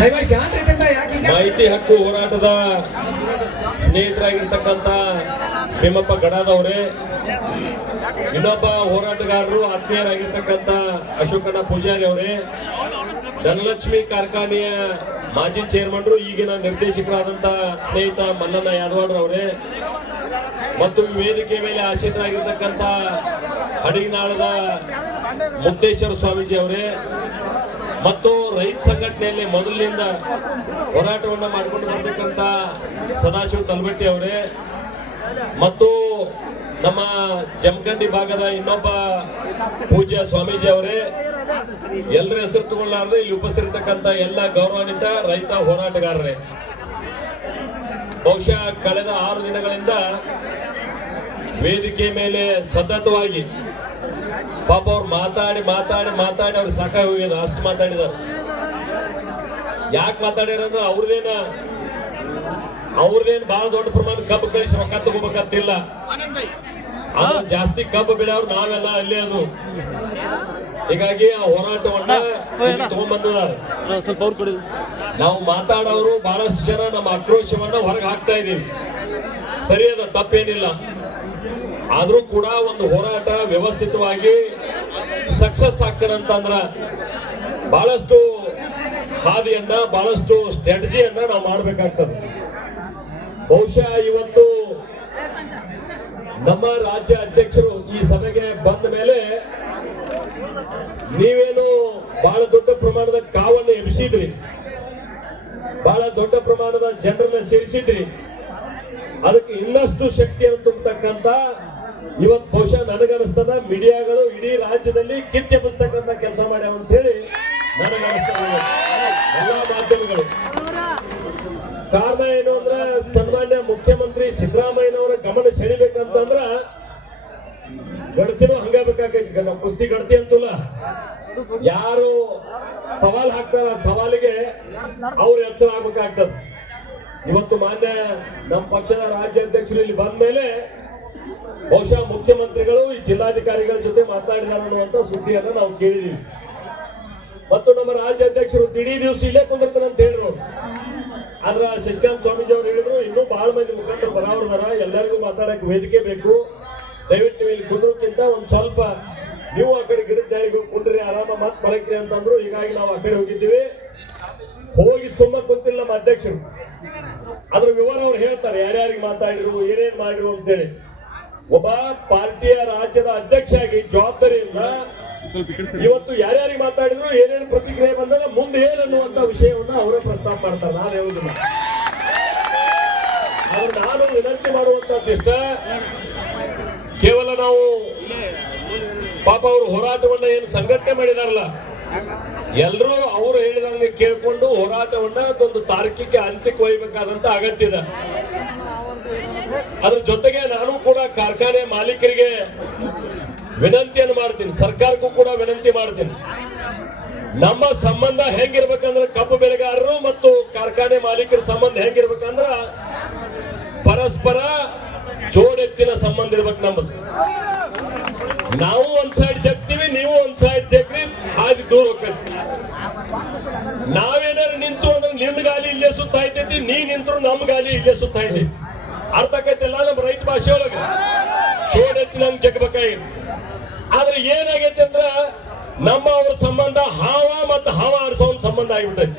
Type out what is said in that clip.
ಮಾಹಿತಿ ಹಕ್ಕು ಹೋರಾಟದ ಸ್ನೇಹಿತರಾಗಿರ್ತಕ್ಕಂಥ ಭೀಮಪ್ಪ ಗಡಾದವ್ರೆ, ಇನ್ನೊಬ್ಬ ಹೋರಾಟಗಾರರು ಆತ್ಮೀಯರಾಗಿರ್ತಕ್ಕಂಥ ಅಶೋಕಣ್ಣ ಪೂಜಾರಿ ಅವರೇ, ಧನಲಕ್ಷ್ಮಿ ಕಾರ್ಖಾನೆಯ ಮಾಜಿ ಚೇರ್ಮನ್ರು ಈಗಿನ ನಿರ್ದೇಶಕರಾದಂಥ ಸ್ನೇಹಿತ ಮಲ್ಲಣ್ಣ ಯಾದವಾಡ್ರ ಮತ್ತು ವೇದಿಕೆ ಮೇಲೆ ಆಶೀತರಾಗಿರ್ತಕ್ಕಂಥ ಹಡಿನಾಳದ ಮುಕ್ತೇಶ್ವರ ಸ್ವಾಮೀಜಿ ಅವರೇ ಮತ್ತು ರೈತ ಸಂಘಟನೆಯಲ್ಲಿ ಮೊದಲಿನಿಂದ ಹೋರಾಟವನ್ನು ಮಾಡಿಕೊಂಡು ಬರ್ತಕ್ಕಂಥ ಸದಾಶಿವ ತಲಬಟ್ಟಿ ಅವರೇ ಮತ್ತು ನಮ್ಮ ಜಮಖಂಡಿ ಭಾಗದ ಇನ್ನೊಬ್ಬ ಪೂಜ್ಯ ಸ್ವಾಮೀಜಿ ಅವರೇ. ಎಲ್ಲರ ಹೆಸರು ತಗೊಳ್ಳಾರ್ದು ಇಲ್ಲಿ ಉಪಸ್ಥಿರತಕ್ಕಂಥ ಎಲ್ಲ ಗೌರವಾನ್ವಿತ ರೈತ ಹೋರಾಟಗಾರರೇ. ಬಹುಶಃ ಕಳೆದ ಆರು ದಿನಗಳಿಂದ ವೇದಿಕೆ ಮೇಲೆ ಸತತವಾಗಿ ಪಾಪ ಅವ್ರು ಮಾತಾಡಿ ಮಾತಾಡಿ ಮಾತಾಡಿ ಅವ್ರಿಗೆ ಸಾಕಾಗಿ ಹೋಗ್ಯದ ಅಷ್ಟು ಮಾತಾಡಿದಾರೆ ಯಾಕೆ ಮಾತಾಡಿರಂದ್ರೆ ಅವ್ರದೇನ ಅವ್ರದೇನ್ ಬಹಳ ದೊಡ್ಡ ಪ್ರಮಾಣ ಕಬ್ಬು ಕಳಿಸಿ ರೊಕ್ಕ ತಗೋಬೇಕಂತಿಲ್ಲ. ಜಾಸ್ತಿ ಕಬ್ಬು ಬೆಳೆಯವ್ರು ನಾವೆಲ್ಲ ಅಲ್ಲೇ ಅದು. ಹೀಗಾಗಿ ಆ ಹೋರಾಟವನ್ನ ತಗೊಂಡ್ಬಂದಿದ್ದಾರೆ. ನಾವು ಮಾತಾಡೋರು ಬಹಳಷ್ಟು ಜನ ನಮ್ಮ ಆಕ್ರೋಶವನ್ನ ಹೊರಗೆ ಹಾಕ್ತಾ ಇದೀವಿ ಸರಿ ಅದ ತಪ್ಪೇನಿಲ್ಲ. ಆದ್ರೂ ಕೂಡ ಒಂದು ಹೋರಾಟ ವ್ಯವಸ್ಥಿತವಾಗಿ ಸಕ್ಸಸ್ ಆಗ್ತಾರಂತಂದ್ರ ಬಹಳಷ್ಟು ಹಾದಿಯನ್ನ, ಬಹಳಷ್ಟು ಸ್ಟ್ರಾಟಜಿಯನ್ನ ನಾವು ಮಾಡ್ಬೇಕಾಗ್ತದೆ. ಬಹುಶಃ ಇವತ್ತು ನಮ್ಮ ರಾಜ್ಯ ಅಧ್ಯಕ್ಷರು ಈ ಸಭೆಗೆ ಬಂದ ಮೇಲೆ ನೀವೇನು ಬಹಳ ದೊಡ್ಡ ಪ್ರಮಾಣದ ಕಾವನ್ನು ಎಬ್ಸಿದ್ರಿ ಬಹಳ ದೊಡ್ಡ ಪ್ರಮಾಣದ ಜನರನ್ನ ಸೇರಿಸಿದ್ರಿ. ಅದಕ್ಕೆ ಇನ್ನಷ್ಟು ಶಕ್ತಿಯನ್ನು ತುಂಬತಕ್ಕಂತ ಇವತ್ತು ಬಹುಶಃ ನನಗನಿಸ್ತದ ಮೀಡಿಯಾಗಳು ಇಡೀ ರಾಜ್ಯದಲ್ಲಿ ಕಿಚ್ಚೆ ಬಸ್ತಕಂತ ಕೆಲಸ ಮಾಡ್ಯಾವ ಅಂತ ಹೇಳಿ ನನಗನಿಸ್ತದ ಎಲ್ಲಾ ಮಾಧ್ಯಮಗಳು. ಕಾರಣ ಏನು ಅಂದ್ರೆ ಸನ್ಮಾನ್ಯ ಮುಖ್ಯಮಂತ್ರಿ ಸಿದ್ದರಾಮಯ್ಯನವರ ಗಮನ ಸೆಳಿಬೇಕಂತಂದ್ರ ಗಡ್ತಿನೂ ಹಂಗ ಬೇಕಾಗೈತಿ ನಾವು ಕುಸ್ತಿ ಗಡ್ತಿ ಅಂತಲ್ಲ. ಯಾರು ಸವಾಲ್ ಹಾಕ್ತಾರ ಸವಾಲಿಗೆ ಅವ್ರು ಎಚ್ಚರ ಆಗ್ಬೇಕಾಗ್ತದ. ಇವತ್ತು ಮಾನ್ಯ ನಮ್ಮ ಪಕ್ಷದ ರಾಜ್ಯಾಧ್ಯಕ್ಷರು ಇಲ್ಲಿ ಬಂದ ಮೇಲೆ ಬಹುಶಃ ಮುಖ್ಯಮಂತ್ರಿಗಳು ಈ ಜಿಲ್ಲಾಧಿಕಾರಿಗಳ ಜೊತೆ ಮಾತಾಡಿದಾರೆ ಅನ್ನುವಂತ ಸುದ್ದಿಯನ್ನ ನಾವು ಕೇಳಿದೀವಿ. ಮತ್ತು ನಮ್ಮ ರಾಜ್ಯಾಧ್ಯಕ್ಷರು ದಿಢೀ ದಿವಸ ಇಲ್ಲೇ ಕುಂದಿರ್ತಾರೆ ಅಂತ ಹೇಳಿದ್ರು ಆದ್ರ ಶಶಿಕಾಂತ್ ಸ್ವಾಮೀಜಿ ಅವರು ಹೇಳಿದ್ರು, ಇನ್ನೂ ಬಹಳ ಮಂದಿ ಮುಖಂಡರು ಬರಾವರದಾರ ಎಲ್ಲರಿಗೂ ಮಾತಾಡಕ್ ವೇದಿಕೆ ಬೇಕು. ದಯವಿಟ್ಟು ಇಲ್ಲಿ ಕುಂದ್ರಕ್ಕಿಂತ ಒಂದ್ ಸ್ವಲ್ಪ ನೀವು ಆ ಕಡೆ ಗಿಡದ ಜಾಳಿಗೆ ಕುಂಡ್ರಿ, ಆರಾಮ ಮಾತು ಬರಕ್ರಿ ಅಂತಂದ್ರು. ಹೀಗಾಗಿ ನಾವು ಆ ಕಡೆ ಹೋಗಿದ್ದೀವಿ. ಹೋಗಿ ಸುಮ್ಮ ಗೊತ್ತಿಲ್ಲ ನಮ್ಮ ಅಧ್ಯಕ್ಷರು. ಅದ್ರ ವಿವರ ಅವ್ರು ಹೇಳ್ತಾರೆ, ಯಾರ್ಯಾರಿಗೆ ಮಾತಾಡಿರು, ಏನೇನ್ ಮಾಡಿರು ಅಂತೇಳಿ. ಒಬ್ಬ ಪಾರ್ಟಿಯ ರಾಜ್ಯದ ಅಧ್ಯಕ್ಷ ಆಗಿ ಜವಾಬ್ದಾರಿಯಿಂದ ಸರಿ. ಇವತ್ತು ಯಾರ್ಯಾರಿಗೆ ಮಾತಾಡಿದ್ರು ಏನೇನು ಪ್ರತಿಕ್ರಿಯೆ ಬಂದಾಗ ಮುಂದೆ ಏನನ್ನುವಂತ ವಿಷಯವನ್ನ ಅವರೇ ಪ್ರಸ್ತಾಪ ಮಾಡ್ತಾರೆ. ನಾನು ಹೇಳುದಿಲ್ಲ ನಾನು ವಿನಂತಿ ಮಾಡುವಂತದ್ದಿಷ್ಟ ಕೇವಲ ನಾವು ಪಾಪ ಅವರು ಹೋರಾಟವನ್ನ ಏನು ಸಂಘಟನೆ ಮಾಡಿದಾರಲ್ಲ ಎಲ್ಲರೂ ಅವರು ಹೇಳಿದಂಗೆ ಕೇಳ್ಕೊಂಡು ಹೋರಾಟವನ್ನ ಅದೊಂದು ತಾರ್ಕಿಕ ಅಂತ್ಯಕ್ಕೆ ಒಯ್ಯಬೇಕಾದಂತ ಅಗತ್ಯ ಇದೆ ಅದ್ರ ಜೊತೆಗೆ ನಾನು ಕೂಡ ಕಾರ್ಖಾನೆ ಮಾಲೀಕರಿಗೆ ವಿನಂತಿಯನ್ನು ಮಾಡ್ತೀನಿ. ಸರ್ಕಾರಕ್ಕೂ ಕೂಡ ವಿನಂತಿ ಮಾಡ್ತೀನಿ. ನಮ್ಮ ಸಂಬಂಧ ಹೆಂಗಿರ್ಬೇಕಂದ್ರೆ ಕಬ್ಬು ಬೆಳೆಗಾರರು ಮತ್ತು ಕಾರ್ಖಾನೆ ಮಾಲೀಕರ ಸಂಬಂಧ ಹೆಂಗಿರ್ಬೇಕಂದ್ರ ಪರಸ್ಪರ ಜೋಡೆತ್ತಿನ ಸಂಬಂಧ ಇರ್ಬೇಕು ನಮ್ಮದು. ನಾವು ಒಂದ್ ಇಲ್ಲೇ ಸುತ್ತ ಐತೈತಿ ನೀ ನಿಂತರು ನಮ್ ಗಾಲಿ ಇಲ್ಲೇ ಸುತ್ತ ಐತಿ ಅರ್ಥ ಆಕೈತಿಲ್ಲ ನಮ್ಮ ರೈತ ಭಾಷೆ ಒಳಗ ಜೋಡೆತ್ತಿನಂಗ್ ಜಗ್ಬೇಕಾಗಿತ್ತು ಆದ್ರೆ ಏನಾಗೈತಿ ಅಂದ್ರ, ನಮ್ಮ ಅವ್ರ ಸಂಬಂಧ ಹಾವ ಮತ್ತು ಹಾವ ಆರಿಸೋ ಸಂಬಂಧ ಆಗಿಬಿಟ್ಟೈತಿ.